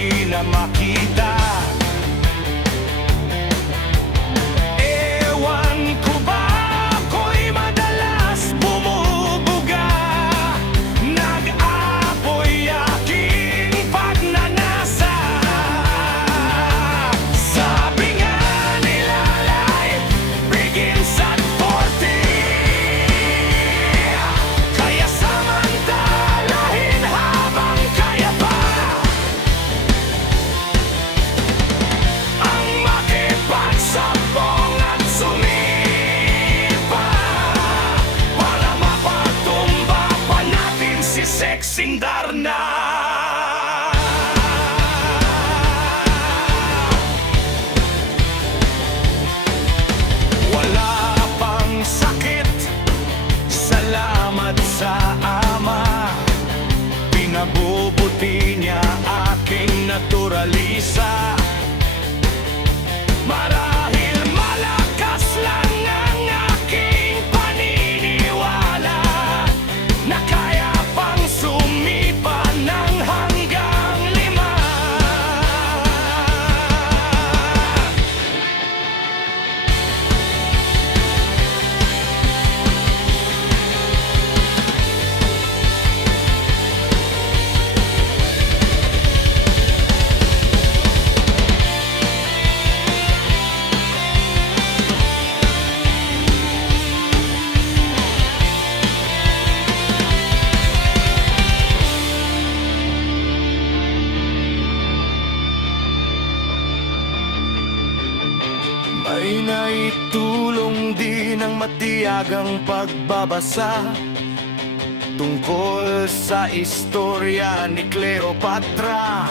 di na makita. Ewan ko ba, ako'y madalas bumubuga, nag-apoy aking pagnanasa. Sabi nga nila life begins at 40, kaya samantalahin habang kaya pa ang makipagsabong at sumipa para mapatumba pa natin si Sexing Darna. Wala pang sakit, salamat sa Ama. Pinabubuti niya aking naturalisa. Marahil malakas lang ang aking paniniwala na kaya pang sumipa ng hanggang 5. May naitulong din ang matiyagang pagbabasa tungkol sa istorya ni Cleopatra.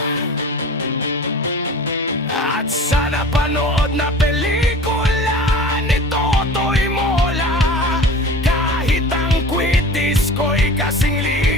At sa napanood na pelikula ni Totoy Mola, kahit ang kwitis ko'y kasing liit